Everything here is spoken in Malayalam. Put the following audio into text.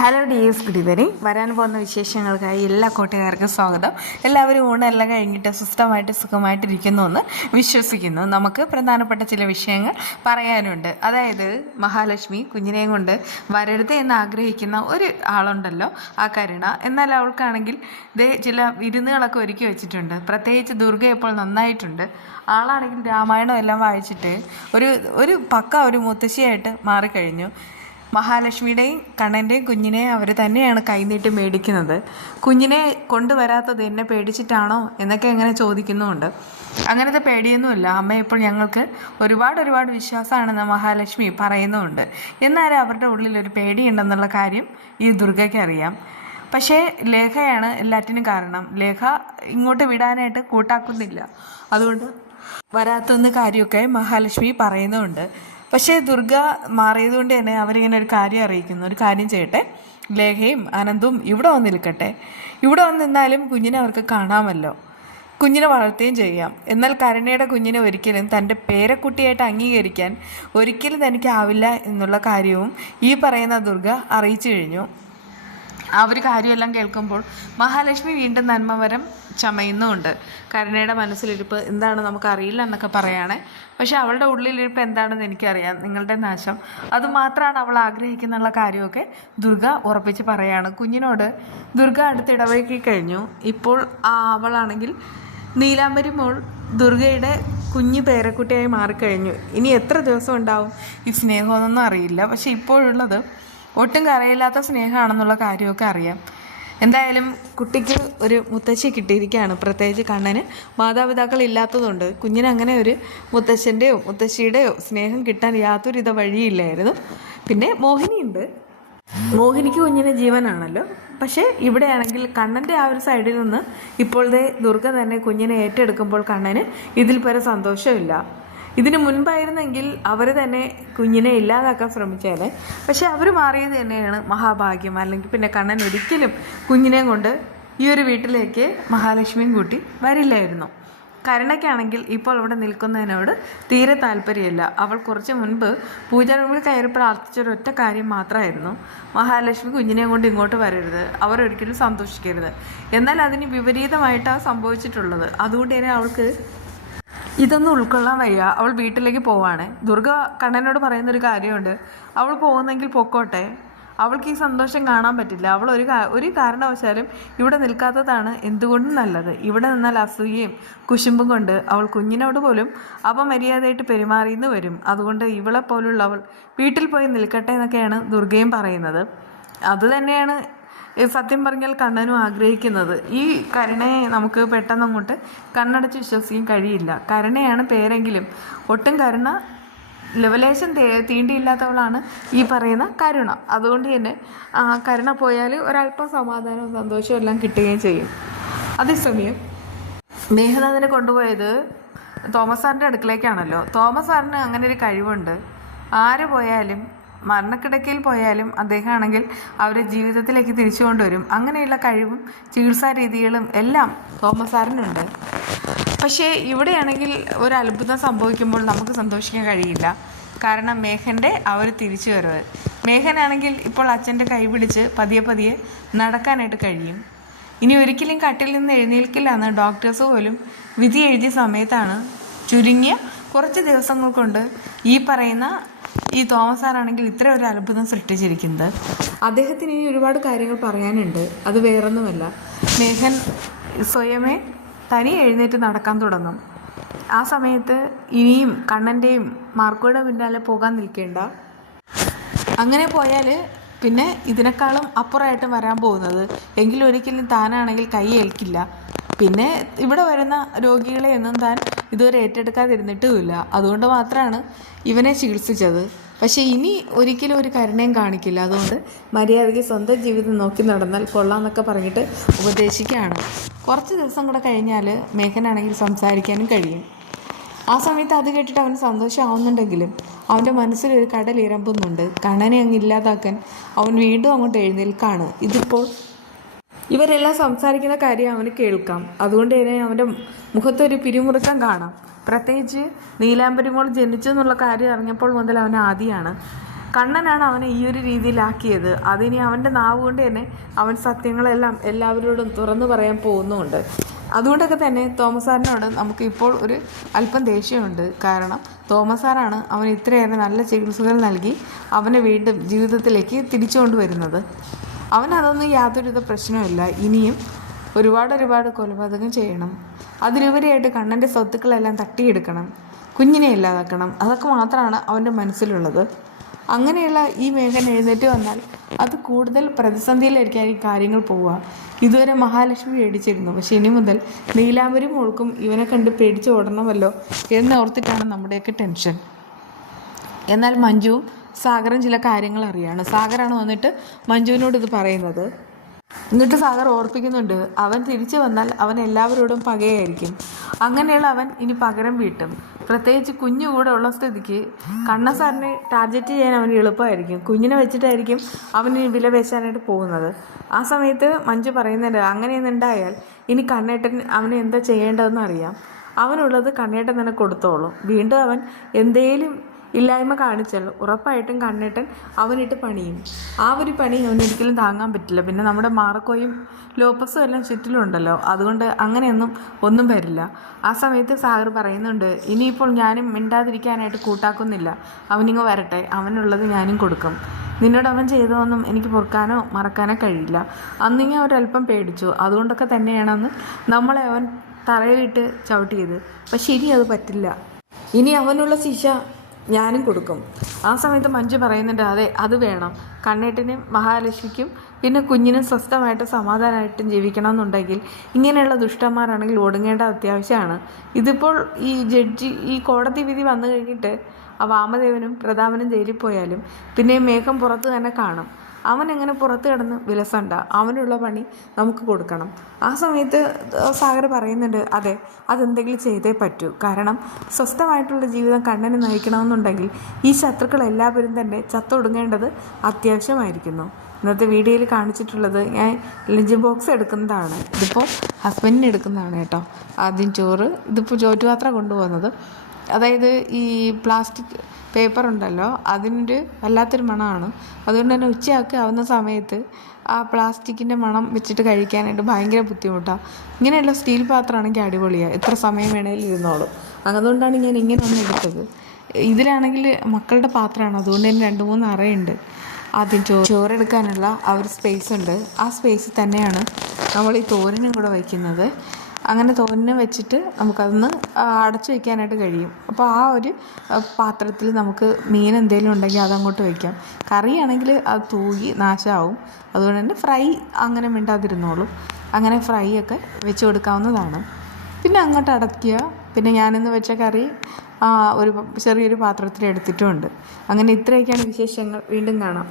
Hello dears, good evening. വരാൻ പോകുന്ന വിശേഷങ്ങൾക്കായി എല്ലാ കൂട്ടുകാർക്കും സ്വാഗതം. എല്ലാവരും ഊണെല്ലാം കഴിഞ്ഞിട്ട് സുസ്ഥമായിട്ട് സുഖമായിട്ടിരിക്കുന്നു എന്ന് വിശ്വസിക്കുന്നു. നമുക്ക് പ്രധാനപ്പെട്ട ചില വിഷയങ്ങൾ പറയാനുണ്ട്. അതായത് മഹാലക്ഷ്മി കുഞ്ഞിനെയും കൊണ്ട് വരരുത് എന്ന് ആഗ്രഹിക്കുന്ന ഒരു ആളുണ്ടല്ലോ, ആ കരുണ. എന്നാൽ അവൾക്കാണെങ്കിൽ ചില വിരുന്നുകളൊക്കെ ഒരുക്കി വെച്ചിട്ടുണ്ട്. പ്രത്യേകിച്ച് ദുർഗ ഇപ്പോൾ നന്നായിട്ടുണ്ട്. ആളാണെങ്കിൽ രാമായണം എല്ലാം വായിച്ചിട്ട് ഒരു മുത്തശ്ശിയായിട്ട് മാറിക്കഴിഞ്ഞു. മഹാലക്ഷ്മിയുടെയും കണ്ണൻ്റെയും കുഞ്ഞിനെ അവർ തന്നെയാണ് കൈനീട്ടി മേടിക്കുന്നത്. കുഞ്ഞിനെ കൊണ്ടുവരാത്തത് എന്നെ പേടിച്ചിട്ടാണോ എന്നൊക്കെ അങ്ങനെ ചോദിക്കുന്നുമുണ്ട്. അങ്ങനത്തെ പേടിയൊന്നുമില്ല അമ്മ, ഇപ്പോൾ ഞങ്ങൾക്ക് ഒരുപാട് വിശ്വാസമാണെന്ന് മഹാലക്ഷ്മി പറയുന്നുമുണ്ട്. എന്നാലും അവരുടെ ഉള്ളിലൊരു പേടിയുണ്ടെന്നുള്ള കാര്യം ഈ ദുർഗയ്ക്ക് അറിയാം. പക്ഷേ ലേഖയാണ് എല്ലാറ്റിനും കാരണം. ലേഖ ഇങ്ങോട്ട് വിടാനായിട്ട് കൂട്ടാക്കുന്നില്ല. അതുകൊണ്ട് വരാത്തെന്ന കാര്യമൊക്കെ മഹാലക്ഷ്മി പറയുന്നുമുണ്ട്. പക്ഷേ ദുർഗ മാറിയതുകൊണ്ട് തന്നെ അവരിങ്ങനെ ഒരു കാര്യം അറിയിക്കുന്നു. ഒരു കാര്യം ചെയ്യട്ടെ, ലേഖയും അനന്തും ഇവിടെ വന്ന് നിൽക്കട്ടെ. ഇവിടെ വന്ന് നിന്നാലും കുഞ്ഞിനെ അവർക്ക് കാണാമല്ലോ, കുഞ്ഞിനെ വളർത്തുകയും ചെയ്യാം. എന്നാൽ കരുണയുടെ കുഞ്ഞിനെ ഒരിക്കലും തൻ്റെ പേരക്കുട്ടിയായിട്ട് അംഗീകരിക്കാൻ ഒരിക്കലും തനിക്കാവില്ല എന്നുള്ള കാര്യവും ഈ പറയുന്ന ദുർഗ അറിയിച്ചു കഴിഞ്ഞു. ആ ഒരു കാര്യമെല്ലാം കേൾക്കുമ്പോൾ മഹാലക്ഷ്മി വീണ്ടും നന്മവരം ചമയുന്നുമുണ്ട്. കരുണയുടെ മനസ്സിലിരിപ്പ് എന്താണ് നമുക്കറിയില്ല എന്നൊക്കെ പറയുകയാണ്. പക്ഷെ അവളുടെ ഉള്ളിലിരിപ്പ് എന്താണെന്ന് എനിക്കറിയാം, നിങ്ങളുടെ നാശം. അതുമാത്രമാണ് അവൾ ആഗ്രഹിക്കുന്നുള്ള കാര്യമൊക്കെ ദുർഗ ഉറപ്പിച്ച് പറയുകയാണ്. കുഞ്ഞിനോട് ദുർഗ അടുത്തിടപഴകി കഴിഞ്ഞു. ഇപ്പോൾ അവളാണെങ്കിൽ നീലാംബരി മോൾ ദുർഗയുടെ കുഞ്ഞു പേരക്കുട്ടിയായി മാറിക്കഴിഞ്ഞു. ഇനി എത്ര ദിവസം ഉണ്ടാവും ഈ സ്നേഹമെന്നൊന്നും അറിയില്ല. പക്ഷെ ഇപ്പോഴുള്ളത് ഒട്ടും കരയില്ലാത്ത സ്നേഹമാണെന്നുള്ള കാര്യമൊക്കെ അറിയാം. എന്തായാലും കുട്ടിക്ക് ഒരു മുത്തശ്ശി കിട്ടിയിരിക്കുകയാണ്. പ്രത്യേകിച്ച് കണ്ണന് മാതാപിതാക്കൾ ഇല്ലാത്തതുകൊണ്ട് കുഞ്ഞിന് അങ്ങനെ ഒരു മുത്തശ്ശൻ്റെയോ മുത്തശ്ശിയുടെയോ സ്നേഹം കിട്ടാൻ യാതൊരുവിധ വഴിയില്ലായിരുന്നു. പിന്നെ മോഹിനിയുണ്ട്. മോഹിനിക്ക് കുഞ്ഞിന് ജീവനാണല്ലോ. പക്ഷേ ഇവിടെയാണെങ്കിൽ കണ്ണൻ്റെ ആ ഒരു സൈഡിൽ നിന്ന് ഇപ്പോഴത്തെ ദുർഗ തന്നെ കുഞ്ഞിനെ ഏറ്റെടുക്കുമ്പോൾ കണ്ണന് ഇതിൽ പരം സന്തോഷമില്ല. ഇതിനു മുൻപായിരുന്നെങ്കിൽ അവർ തന്നെ കുഞ്ഞിനെ ഇല്ലാതാക്കാൻ ശ്രമിച്ചാൽ. പക്ഷെ അവർ മാറിയത് തന്നെയാണ് മഹാഭാഗ്യം. അല്ലെങ്കിൽ പിന്നെ കണ്ണൻ ഒരിക്കലും കുഞ്ഞിനെയും കൊണ്ട് ഈ ഒരു വീട്ടിലേക്ക് മഹാലക്ഷ്മിയും കൂട്ടി വരില്ലായിരുന്നു. കരുണയ്ക്കാണെങ്കിൽ ഇപ്പോൾ അവിടെ നിൽക്കുന്നതിനോട് തീരെ താല്പര്യമില്ല. അവൾ കുറച്ച് മുൻപ് പൂജാറൂമിൽ കയറി പ്രാർത്ഥിച്ചൊരൊറ്റ കാര്യം മാത്രമായിരുന്നു, മഹാലക്ഷ്മി കുഞ്ഞിനെയും കൊണ്ട് ഇങ്ങോട്ട് വരരുത്, അവരൊരിക്കലും സന്തോഷിക്കരുത്. എന്നാൽ അതിന് വിപരീതമായിട്ടാണ് സംഭവിച്ചിട്ടുള്ളത്. അതുകൊണ്ട് തന്നെ അവൾക്ക് ഇതൊന്നും ഉൾക്കൊള്ളാൻ വയ്യ. അവൾ വീട്ടിലേക്ക് പോവാണ്. ദുർഗ കണ്ണനോട് പറയുന്നൊരു കാര്യമുണ്ട്, അവൾ പോകുന്നെങ്കിൽ പൊക്കോട്ടെ, അവൾക്ക് ഈ സന്തോഷം കാണാൻ പറ്റില്ല. അവൾ ഒരു കാരണവശാലും ഇവിടെ നിൽക്കാത്തതാണ് എന്തുകൊണ്ടും നല്ലത്. ഇവിടെ നിന്നാൽ അസൂയയും കുശുമ്പും കൊണ്ട് അവൾ കുഞ്ഞിനോട് പോലും അപമര്യാദയായിട്ട് പെരുമാറിയെന്ന് വരും. അതുകൊണ്ട് ഇവളെ പോലുള്ളവൾ വീട്ടിൽ പോയി നിൽക്കട്ടെ എന്നൊക്കെയാണ് ദുർഗയും പറയുന്നത്. അതുതന്നെയാണ് സത്യം പറഞ്ഞാൽ കണ്ണനും ആഗ്രഹിക്കുന്നത്. ഈ കരുണയെ നമുക്ക് പെട്ടെന്ന് അങ്ങോട്ട് കണ്ണടച്ച് വിശ്വസിക്കാൻ കഴിയില്ല. കരുണയാണ് പേരെങ്കിലും ഒട്ടും കരുണ ലെവലേശം തീണ്ടിയില്ലാത്തവളാണ് ഈ പറയുന്ന കരുണ. അതുകൊണ്ട് തന്നെ കരുണ പോയാൽ ഒരല്പം സമാധാനവും സന്തോഷവും എല്ലാം കിട്ടുകയും ചെയ്യും. അതേസമയം മേഘനാഥിനെ കൊണ്ടുപോയത് തോമസ് സാറിൻ്റെ അടുക്കളേക്കാണല്ലോ. തോമസ് സാറിന് അങ്ങനെ ഒരു കഴിവുണ്ട്. ആര് പോയാലും മരണക്കിടക്കയിൽ പോയാലും അദ്ദേഹമാണെങ്കിൽ അവരെ ജീവിതത്തിലേക്ക് തിരിച്ചു കൊണ്ടുവരും. അങ്ങനെയുള്ള കഴിവും ചികിത്സാ രീതികളും എല്ലാം തോമസ് സാറിനുണ്ട്. പക്ഷേ ഇവിടെയാണെങ്കിൽ ഒരു അത്ഭുതം സംഭവിക്കുമ്പോൾ നമുക്ക് സന്തോഷിക്കാൻ കഴിയില്ല. കാരണം മേഘൻ്റെ ആ ഒരു തിരിച്ചു വരവ്. മേഘനാണെങ്കിൽ ഇപ്പോൾ അച്ഛൻ്റെ കൈ പിടിച്ച് പതിയെ നടക്കാനായിട്ട് കഴിയും. ഇനി ഒരിക്കലും കട്ടിൽ നിന്ന് എഴുന്നേൽക്കില്ല എന്ന് ഡോക്ടേഴ്സ് പോലും വിധി എഴുതിയ സമയത്താണ് ചുരുങ്ങിയ കുറച്ച് ദിവസങ്ങൾ കൊണ്ട് ഈ പറയുന്ന ഈ തോമസ് സാറാണെങ്കിൽ ഇത്ര ഒരു അത്ഭുതം സൃഷ്ടിച്ചിരിക്കുന്നത്. അദ്ദേഹത്തിന് ഇനി ഒരുപാട് കാര്യങ്ങൾ പറയാനുണ്ട്. അത് വേറൊന്നുമല്ല, മേഘൻ സ്വയമേ തനി എഴുന്നേറ്റ് നടക്കാൻ തുടങ്ങും. ആ സമയത്ത് ഇനിയും കണ്ണൻ്റെയും മാർക്കോയുടെ പിന്നാലെ പോകാൻ നിൽക്കേണ്ട. അങ്ങനെ പോയാൽ പിന്നെ ഇതിനേക്കാളും അപ്പുറമായിട്ട് വരാൻ പോകുന്നത്. എങ്കിലും ഒരിക്കലും താനാണെങ്കിൽ കൈ ഏൽക്കില്ല. പിന്നെ ഇവിടെ വരുന്ന രോഗികളെ ഒന്നും താൻ ഇതുവരെ ഏറ്റെടുക്കാതിരുന്നിട്ടുമില്ല. അതുകൊണ്ട് മാത്രമാണ് ഇവനെ ചികിത്സിച്ചത്. പക്ഷേ ഇനി ഒരിക്കലും ഒരു കരുണയും കാണിക്കില്ല. അതുകൊണ്ട് മര്യാദയ്ക്ക് സ്വന്തം ജീവിതം നോക്കി നടന്നാൽ കൊള്ളാമെന്നൊക്കെ പറഞ്ഞിട്ട് ഉപദേശിക്കുകയാണ്. കുറച്ച് ദിവസം കൂടെ കഴിഞ്ഞാൽ മേഘനാണെങ്കിൽ സംസാരിക്കാനും കഴിയും. ആ സമയത്ത് അത് കേട്ടിട്ട് അവന് സന്തോഷമാവുന്നുണ്ടെങ്കിലും അവൻ്റെ മനസ്സിലൊരു കടൽ ഇരമ്പുന്നുണ്ട്. കണ്ണനെ അങ്ങ് ഇല്ലാതാക്കാൻ അവൻ വീണ്ടും അങ്ങോട്ട് എഴുന്നേൽക്കാണ്. ഇതിപ്പോൾ ഇവരെല്ലാം സംസാരിക്കുന്ന കാര്യം അവന് കേൾക്കാം. അതുകൊണ്ട് തന്നെ അവൻ്റെ മുഖത്തൊരു പിരിമുറുക്കം കാണാം. പ്രത്യേകിച്ച് നീലാംബരി മോൾ ജനിച്ചു എന്നുള്ള കാര്യം അറിഞ്ഞപ്പോൾ മുതൽ അവന് ആദിയാണ് കണ്ണനാണ് അവനെ ഈ ഒരു രീതിയിലാക്കിയത്. അതിനി അവൻ്റെ നാവ് കൊണ്ട് തന്നെ അവൻ സത്യങ്ങളെല്ലാം എല്ലാവരോടും തുറന്നു പറയാൻ പോകുന്നുമുണ്ട്. അതുകൊണ്ടൊക്കെ തന്നെ തോമസ് സാറിനോട് നമുക്ക് ഇപ്പോൾ ഒരു അല്പം ദേഷ്യമുണ്ട്. കാരണം തോമസ് സാറാണ് അവന് ഇത്രയേറെ നല്ല ചികിത്സകൾ നൽകി അവനെ വീണ്ടും ജീവിതത്തിലേക്ക് തിരിച്ചു കൊണ്ടുവരുന്നത്. അവനതൊന്നും യാതൊരുവിധ പ്രശ്നമില്ല. ഇനിയും ഒരുപാട് കൊലപാതകം ചെയ്യണം, അതിലുപരിയായിട്ട് കണ്ണൻ്റെ സ്വത്തുക്കളെല്ലാം തട്ടിയെടുക്കണം, കുഞ്ഞിനെ ഇല്ലാതാക്കണം, അതൊക്കെ മാത്രമാണ് അവൻ്റെ മനസ്സിലുള്ളത്. അങ്ങനെയുള്ള ഈ മേഘൻ എഴുന്നേറ്റ് വന്നാൽ അത് കൂടുതൽ പ്രതിസന്ധിയിലായിരിക്കും കാര്യങ്ങൾ പോവുക. ഇതുവരെ മഹാലക്ഷ്മി പേടിച്ചിരുന്നു, പക്ഷെ ഇനി മുതൽ നീലാംബരി മോൾക്കും ഇവനെ കണ്ട് പേടിച്ച് ഓടണമല്ലോ എന്നോർത്തിട്ടാണ് നമ്മുടെയൊക്കെ ടെൻഷൻ. എന്നാൽ മഞ്ജുവും സാഗറും ചില കാര്യങ്ങൾ അറിയാണ്. സാഗറാണ് വന്നിട്ട് മഞ്ജുവിനോട് ഇത് പറയുന്നത്. എന്നിട്ട് സാഗർ ഓർപ്പിക്കുന്നുണ്ട്, അവൻ തിരിച്ചു വന്നാൽ അവൻ എല്ലാവരോടും പകയായിരിക്കും. അങ്ങനെയുള്ള അവൻ ഇനി പകരം വീട്ടും. പ്രത്യേകിച്ച് കുഞ്ഞു കൂടെ ഉള്ള സ്ഥിതിക്ക് കണ്ണസാറിനെ ടാർഗറ്റ് ചെയ്യാൻ അവന് എളുപ്പമായിരിക്കും. കുഞ്ഞിനെ വെച്ചിട്ടായിരിക്കും അവന് വില പേശാനായിട്ട് പോകുന്നത്. ആ സമയത്ത് മഞ്ജു പറയുന്നുണ്ട്, അങ്ങനെയൊന്നുണ്ടായാൽ ഇനി കണ്ണേട്ടൻ അവന് എന്താ ചെയ്യേണ്ടതെന്ന് അറിയാം. അവനുള്ളത് കണ്ണേട്ടൻ തന്നെ കൊടുത്തോളും. വീണ്ടും അവൻ എന്തേലും ഇല്ലായ്മ കാണിച്ചാൽ ഉറപ്പായിട്ടും കണ്ണേട്ടൻ അവനിട്ട് പണിയും. ആ ഒരു പണി അവനൊരിക്കലും താങ്ങാൻ പറ്റില്ല. പിന്നെ നമ്മുടെ മാർക്കോയും ലോപ്പസും എല്ലാം ചുറ്റിലുണ്ടല്ലോ, അതുകൊണ്ട് ഒന്നും വരില്ല. ആ സമയത്ത് സാഗർ പറയുന്നുണ്ട്, ഇനിയിപ്പോൾ ഞാനും മിണ്ടാതിരിക്കാനായിട്ട് കൂട്ടാക്കുന്നില്ല. അവനിങ്ങ് വരട്ടെ, അവനുള്ളത് ഞാനും കൊടുക്കും. നിന്നോട് അവൻ ചെയ്തതൊന്നും എനിക്ക് പൊറുക്കാനോ മറക്കാനോ കഴിയില്ല. അന്നിങ്ങനെ ഒരല്പം പേടിച്ചു, അതുകൊണ്ടൊക്കെ തന്നെയാണെന്ന് നമ്മളെ അവൻ തറയിലിട്ട് ചവിട്ടിയത്. പക്ഷെ ഇനി അത് പറ്റില്ല. ഇനി അവനുള്ള ശിക്ഷ ഞാനും കൊടുക്കും. ആ സമയത്ത് മഞ്ജു പറയുന്നുണ്ട്, അതെ അത് വേണം. കണ്ണേട്ടനും മഹാലക്ഷ്മിക്കും പിന്നെ കുഞ്ഞിനും സ്വസ്ഥമായിട്ട് സമാധാനമായിട്ടും ജീവിക്കണമെന്നുണ്ടെങ്കിൽ ഇങ്ങനെയുള്ള ദുഷ്ടന്മാരാണെങ്കിൽ ഒടുങ്ങേണ്ട അത്യാവശ്യമാണ്. ഇതിപ്പോൾ ഈ കോടതി വിധി വന്നു കഴിഞ്ഞിട്ട് ആ വാമദേവനും പ്രതാപനും ജയിലിൽ പോയാലും പിന്നെ മേഘം പുറത്ത് തന്നെ കാണും. അവൻ എങ്ങനെ പുറത്ത് കിടന്ന് വിലസണ്ട, അവനുള്ള പണി നമുക്ക് കൊടുക്കണം. ആ സമയത്ത് സാഗർ പറയുന്നുണ്ട്, അതെ അതെന്തെങ്കിലും ചെയ്തേ പറ്റൂ. കാരണം സ്വസ്ഥമായിട്ടുള്ള ജീവിതം കണ്ണന് നയിക്കണമെന്നുണ്ടെങ്കിൽ ഈ ശത്രുക്കൾ എല്ലാവരും തന്നെ ചത്തൊടുങ്ങേണ്ടത് അത്യാവശ്യമായിരിക്കുന്നു. ഇന്നത്തെ വീഡിയോയിൽ കാണിച്ചിട്ടുള്ളത് ഞാൻ ലഞ്ച് ബോക്സ് എടുക്കുന്നതാണ്. ഇതിപ്പോൾ ഹസ്ബൻഡിന് എടുക്കുന്നതാണ് കേട്ടോ. ആദ്യം ചോറ്, ഇതിപ്പോൾ ചോറ്റുപാത്രം കൊണ്ടുപോകുന്നത്. അതായത് ഈ പ്ലാസ്റ്റിക് പേപ്പർ ഉണ്ടല്ലോ, അതിനൊരു വല്ലാത്തൊരു മണമാണ്. അതുകൊണ്ട് തന്നെ ഉച്ചയൊക്കെ ആവുന്ന സമയത്ത് ആ പ്ലാസ്റ്റിക്കിൻ്റെ മണം വെച്ചിട്ട് കഴിക്കാനായിട്ട് ഭയങ്കര ബുദ്ധിമുട്ടാണ്. ഇങ്ങനെയുള്ള സ്റ്റീൽ പാത്രമാണെങ്കിൽ അടിപൊളിയാണ്, എത്ര സമയം വേണമെങ്കിലും ഇരുന്നോളും. അതുകൊണ്ടാണ് ഞാൻ ഇങ്ങനെ ഒന്ന് എടുത്തത്. ഇതിലാണെങ്കിൽ മക്കളുടെ പാത്രമാണ്, അതുകൊണ്ട് തന്നെ 2-3 അറയുണ്ട്. ആദ്യം ചോറെടുക്കാനുള്ള ആ ഒരു സ്പേസ് ഉണ്ട്. ആ സ്പേസിൽ തന്നെയാണ് നമ്മൾ ഈ തോരനും കൂടെ വയ്ക്കുന്നത്. അങ്ങനെ തോരന് വെച്ചിട്ട് നമുക്കതൊന്ന് അടച്ചു വയ്ക്കാനായിട്ട് കഴിയും. അപ്പോൾ ആ ഒരു പാത്രത്തിൽ നമുക്ക് മീൻ എന്തെങ്കിലും ഉണ്ടെങ്കിൽ അതങ്ങോട്ട് വയ്ക്കാം. കറിയാണെങ്കിൽ അത് തൂകി നാശമാവും. അതുകൊണ്ട് തന്നെ ഫ്രൈ അങ്ങനെ മിണ്ടാതിരുന്നോളും. അങ്ങനെ ഫ്രൈ ഒക്കെ വെച്ച് കൊടുക്കാവുന്നതാണ്. പിന്നെ അങ്ങോട്ട് അടയ്ക്കുക. പിന്നെ ഞാനിന്ന് വെച്ച കറി ഒരു ചെറിയൊരു പാത്രത്തിൽ എടുത്തിട്ടുമുണ്ട്. അങ്ങനെ ഇത്രയൊക്കെയാണ് വിശേഷങ്ങൾ. വീണ്ടും കാണാം.